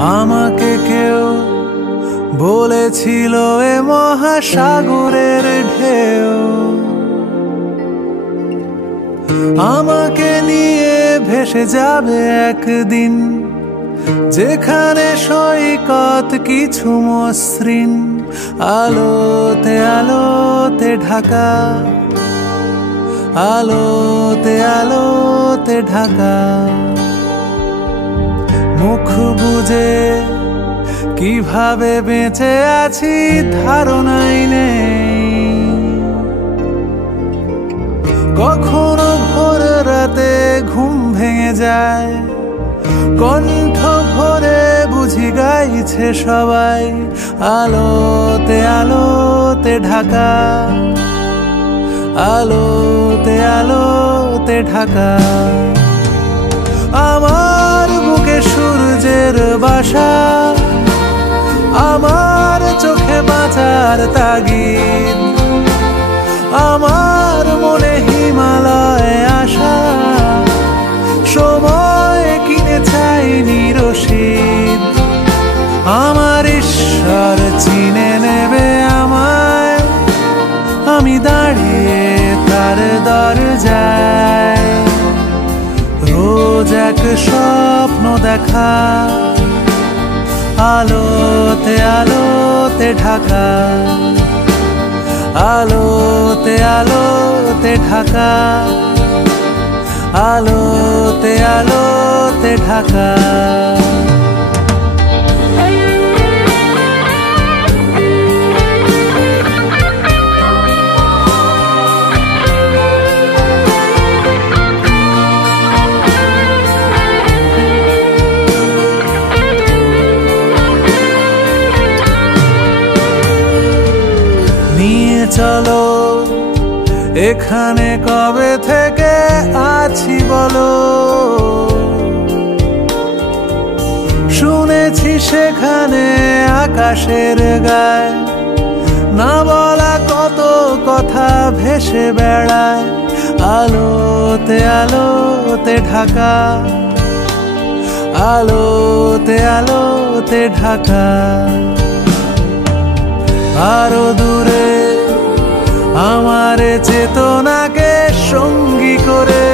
আমাকে কেউ বলেছিল এ মহাসাগরের ঢেউ আমাকে নিয়ে ভেসে যাবে একদিন, যেখানে সৈকত কিছু মসৃণ আলোতে আলোতে ঢাকা, আলোতে আলোতে ঢাকা। মুখ বুজে কিভাবে বেঁচে আছি ধারণাই নেই। কখনো ভোর রাতে ঘুম ভেঙে যায়, কণ্ঠ ভরে বুঝি গাইছে সবাই আলোতে আলোতে ঢাকা, আলোতে আলোতে ঢাকা। আমার বুকে সূর্যের বাসা, আমার চোখে বাঁচার তাগিদ, আমার মনে হিমালয় আশা। সময় কিনে চাইনি রশিদ, আমার ঈশ্বর চিনে নেবে আমায়। আমি দাঁড়িয়ে তার দরজায়, রোজ এক স্বপ্ন দেখা আলোতে আলোতে ঢাকা, আলোতে আলোতে ঢাকা, আলোতে আলোতে ঢাকা। নিয়ে চলো এখানে কবে থেকে আছি বলো, শুনেছি সেখানে আকাশের গায় না বলা কত কথা ভেসে বেড়ায় আলোতে আলোতে ঢাকা, আলোতে আলোতে ঢাকা। আরো দূরে আমার চেতনাকে সঙ্গী করে